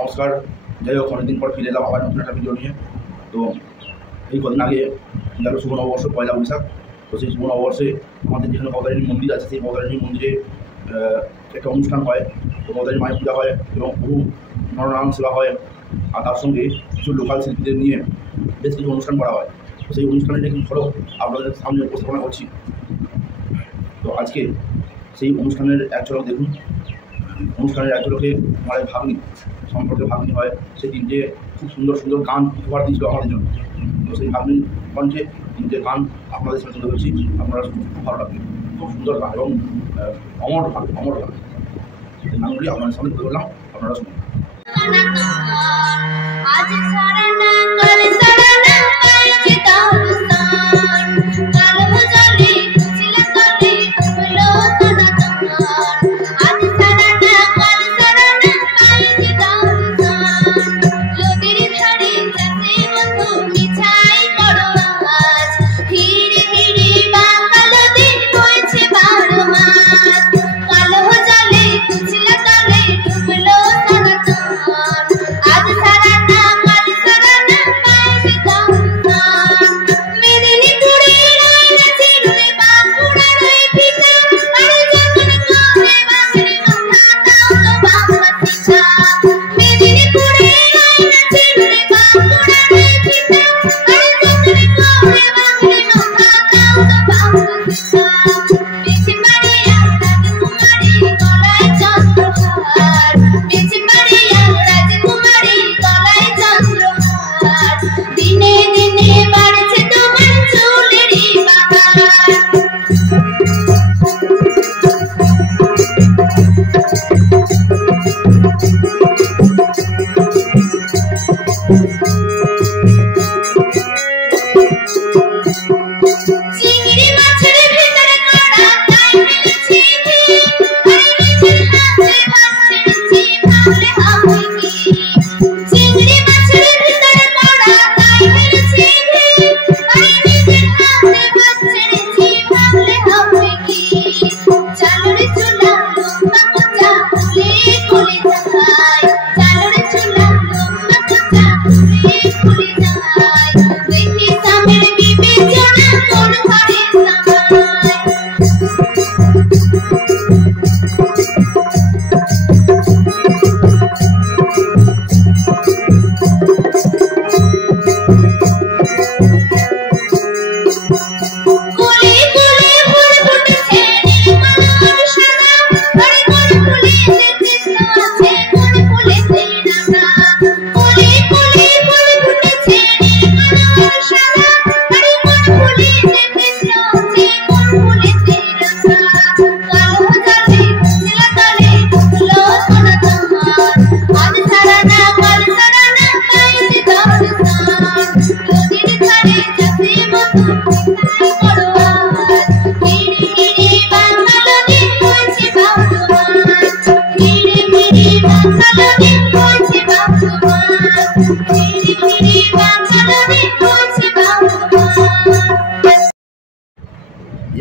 নমস্কার। যাই হোক, অনেকদিন পর ফিরে এলাম আবার নতুন একটা ভিডিও নিয়ে। তো এই কদিন আগে গেল শুভ নববর্ষ, পয়লা বৈশাখ। তো সেই শুভ নববর্ষে আমাদের যেখানে বদারিণী মন্দির আছে, সেই বদারিণী মন্দিরে একটা অনুষ্ঠান হয়। তো বদারিণী মায়ের পূজা হয় এবং বহু নরনারায়ণ সেবা হয়, আর তার সঙ্গে কিছু লোকাল শিল্পীদের নিয়ে বেশ কিছু অনুষ্ঠান করা হয়। তো সেই অনুষ্ঠানের কিছু ঝলক আপনাদের সামনে উপস্থাপনা করছি। তো আজকে সেই অনুষ্ঠানের এক ঝলক দেখুন। অনুষ্ঠানের এক ঝলকে আমার এক ভাগ্নি সম্পর্কে ভাগ্নি হয়, সে তিনটে খুব সুন্দর সুন্দর গান উপহার দিয়েছিল আমাদের জন্য। তো সেই ভাগ্নির কণ্ঠে তিনটে গান আপনাদের সাথে তুলে ধরছি, আপনারা খুব ভালো লাগবে। খুব সুন্দর গান এবং অমর গান। এই গানগুলি আপনাদের সামনে তুলে ধরলাম, আপনারা শুনুন।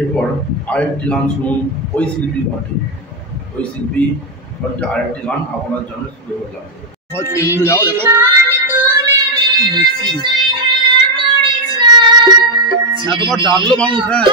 এরপর আরেকটি গান শুনুন ওই শিল্পীর কণ্ঠে। ওই শিল্পী কণ্ঠে আরেকটি গান আপনার জন্য শুরু করলাম। তোমার ডাকলো মানুষ। হ্যাঁ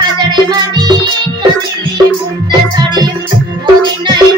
হাজারে মানি কাঁদিলে মুক্তা ছাড়ে মদিনায়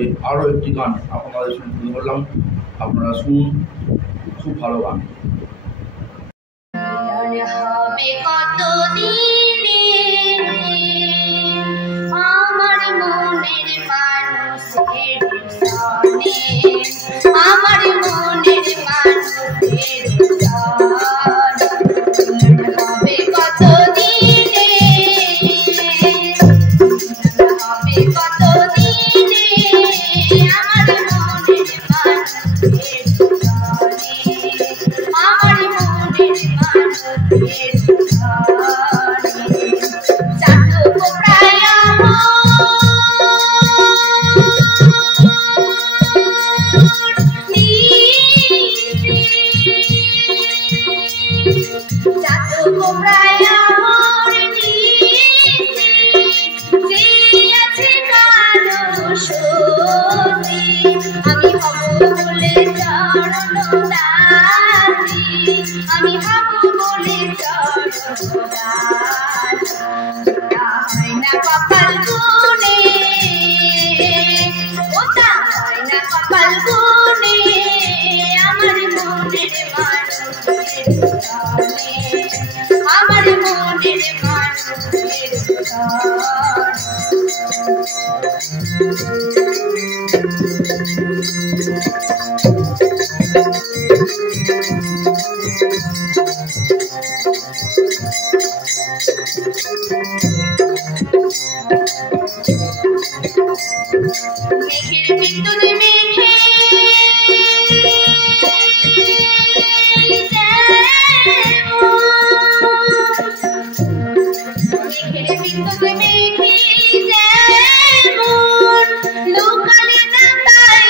মাঝে আরও একটি গান আপনাদের শুনে তুলে ধরলাম, আপনারা শুনুন, খুব ভালো গান। হবে কত দিনে আমার মনের মানুষের সনে, আমার মনের মানুষের সনে হবে কত দিনে, হবে কত দিনে আমার মনের মানুষের সনে, আমার মনের মানুষের চাঁদকো প্রায় চাঁদকো প্রায় আমি হব বলে চরণ দাসী, আমি হব বলে চরণ দাসী, হয় না কপাল গুনে, ওটা হয় না কপাল গুনে আমার মনের মানুষের সনে, আমার মনের মানুষের মেঘের বিদ্যুৎ মেঘে মেঘের বিদ্যুৎ মেঘে যেমন লোকালে না তাই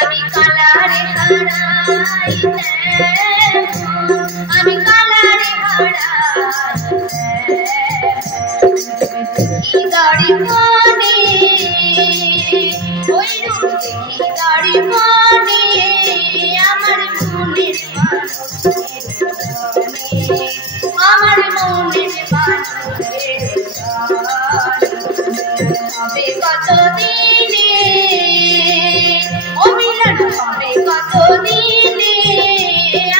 আমি কালারে হারাই তেমন, আমি কালারে হারাই দাড়ি মনে, ওই রূপ দেখি দাড়ি মনে আমার মনের মানুষের সনে, আমার মনের মানুষের হবে কত দিনে, অমিলন হবে কত দিনে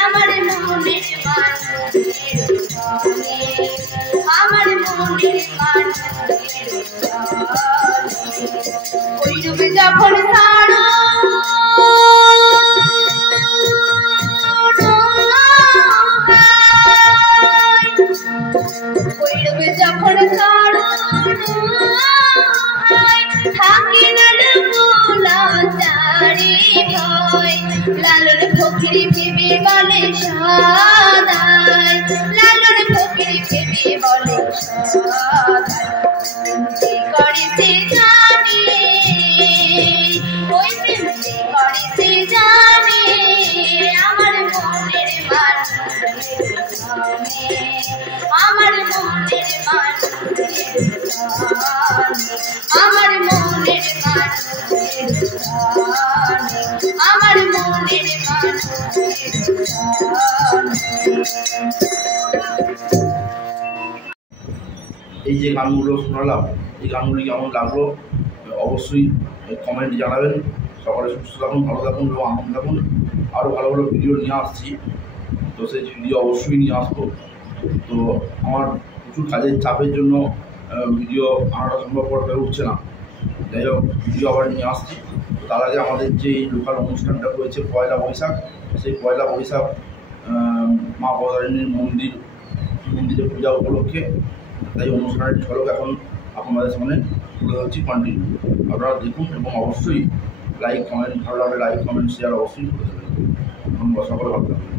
আমার মনের মানুষের সনে, আমার মনের মানুষের ওই রূপে যখন ছাড়ো ওই রূপে যখন ছাড়ো থাকে না লোলা চারি ভয়, লালন ফকির ভেবে বলে সদাই, লালন ফকির ভেবে বলে সদাই করেছে জানে, ওই প্রেমে করেছে জানে আমার মনের মানুষের সনে, আমার মনের মানুষের সনে, আমার মনের মানুষের সনে, আমার মনের মানুষের এই যে গানগুলো শোনালাম, এই গানগুলি কেমন লাগলো অবশ্যই কমেন্টে জানাবেন। সকলে সুস্থ থাকুন, ভালো থাকুন এবং আনন্দ থাকুন। আরও ভালো ভালো ভিডিও নিয়ে আসছি, তো সেই ভিডিও অবশ্যই নিয়ে আসবো। তো আমার প্রচুর কাজের চাপের জন্য ভিডিও আনাটা সম্ভব হয়ে উঠছে না, যাই হোক ভিডিও আবার নিয়ে আসছি। তো তার আগে আমাদের যে লোকাল অনুষ্ঠানটা রয়েছে পয়লা বৈশাখ, সেই পয়লা বৈশাখ মা বদারিণীর মন্দিরে পূজা উপলক্ষে তাই অনুষ্ঠানের ঝলক এখন আপনাদের সামনে তুলে ধরছি কন্টিনিউ। আপনারা দেখুন এবং অবশ্যই লাইক কমেন্ট, ভালো লাগলে লাইক কমেন্ট শেয়ার অবশ্যই করে দেবেন। ধন্যবাদ, সকলে ভালো থাকবেন।